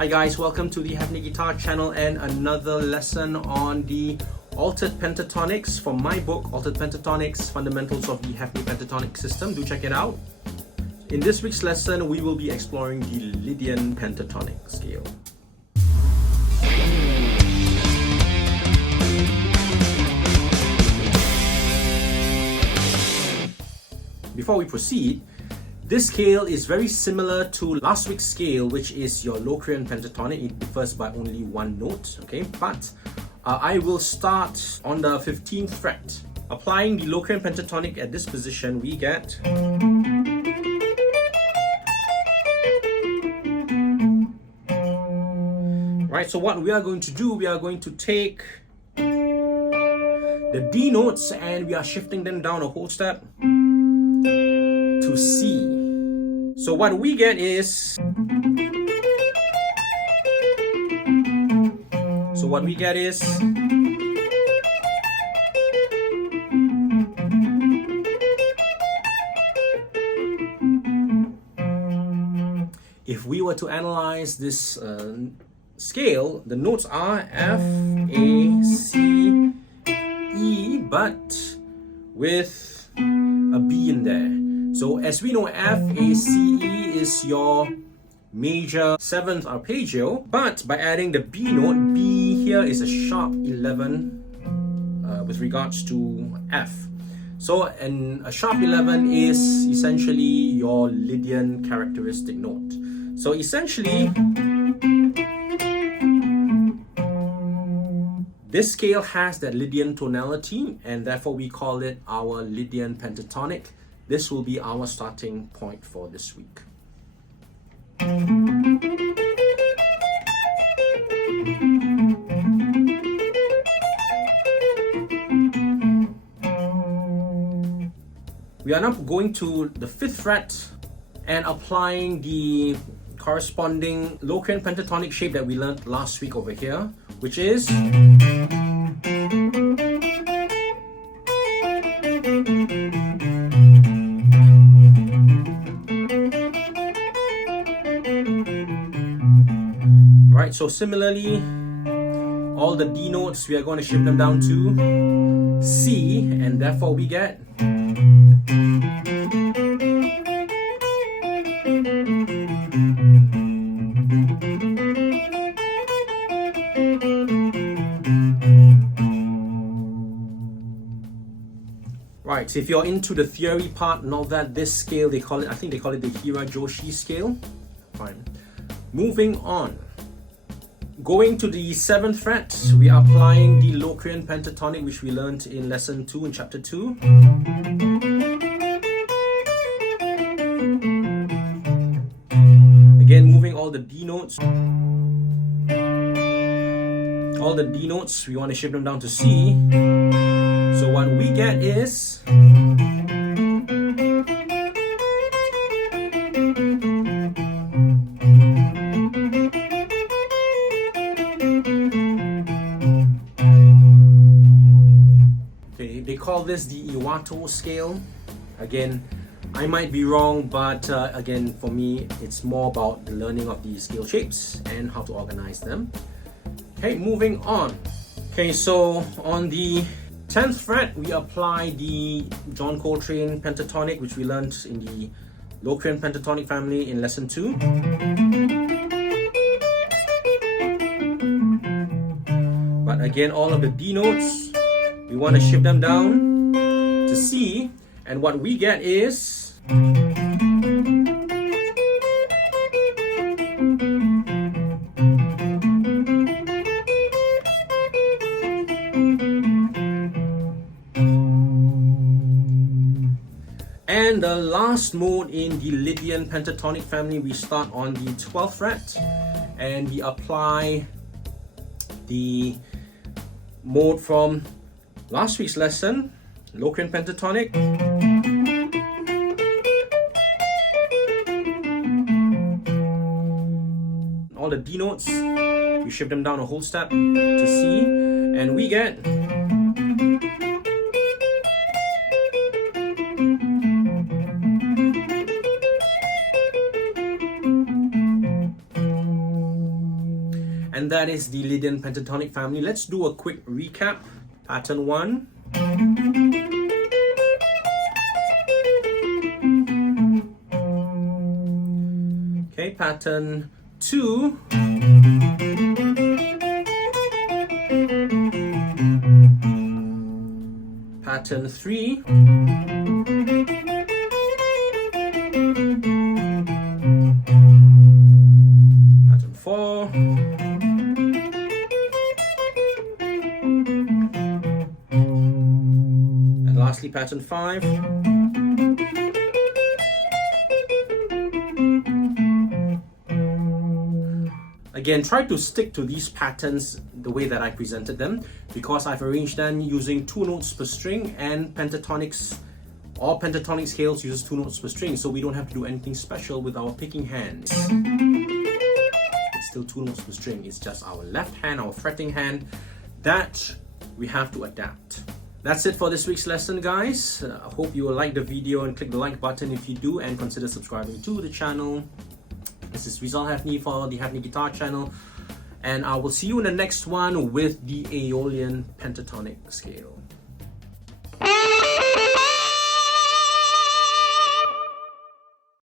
Hi guys, welcome to the Hefni Guitar channel and another lesson on the altered pentatonics from my book, Altered Pentatonics, Fundamentals of the Hefni Pentatonic System. Do check it out. In this week's lesson, we will be exploring the Lydian Pentatonic Scale. Before we proceed, this scale is very similar to last week's scale, which is your Locrian pentatonic. It differs by only one note, okay? But I will start on the 15th fret. Applying the Locrian pentatonic at this position, we get... Right, so what we are going to do, we are going to take the D notes and we are shifting them down a whole step to C. So what we get is... If we were to analyze this scale, the notes are F, A, C, E, but with a B in there. So as we know, F, A, C, E is your major 7th arpeggio, but by adding the B note, B here is a sharp 11 with regards to F. So a sharp 11 is essentially your Lydian characteristic note. So essentially, this scale has that Lydian tonality, and therefore we call it our Lydian pentatonic. This will be our starting point for this week. We are now going to the 5th fret and applying the corresponding Locrian pentatonic shape that we learned last week over here, which is... Right, so similarly, all the D notes, we are going to shift them down to C, and therefore we get... Right, so if you're into the theory part and all that, this scale, they call it, I think they call it the Hirajoshi scale. Fine. Moving on. Going to the 7th fret, we are applying the Locrian pentatonic, which we learned in lesson 2 in chapter 2. Again, moving all the D notes. All the D notes, we want to shift them down to C. So what we get is... They call this the Iwato scale. Again, I might be wrong, but again, for me, it's more about the learning of the scale shapes and how to organize them. Okay, moving on. Okay, so on the 10th fret, we apply the John Coltrane pentatonic, which we learned in the Locrian pentatonic family in lesson 2. But again, all of the D notes, we want to shift them down to C, and what we get is... And the last mode in the Lydian pentatonic family, we start on the 12th fret and we apply the mode from last week's lesson, Locrian pentatonic. All the D notes, we shift them down a whole step to C, and we get... and that is the Lydian Pentatonic family. Let's do a quick recap. Pattern 1. Okay, pattern 2. Pattern 3. Pattern 4. And lastly, pattern 5. Again, try to stick to these patterns the way that I presented them, because I've arranged them using 2 notes per string, and all pentatonic scales uses 2 notes per string, so we don't have to do anything special with our picking hands. It's still 2 notes per string. It's just our left hand, our fretting hand, that we have to adapt. That's it for this week's lesson, guys. I hope you will like the video and click the like button if you do, and consider subscribing to the channel. This is Rizal Hefni for the Hefni Guitar channel, and I will see you in the next one with the Aeolian Pentatonic Scale.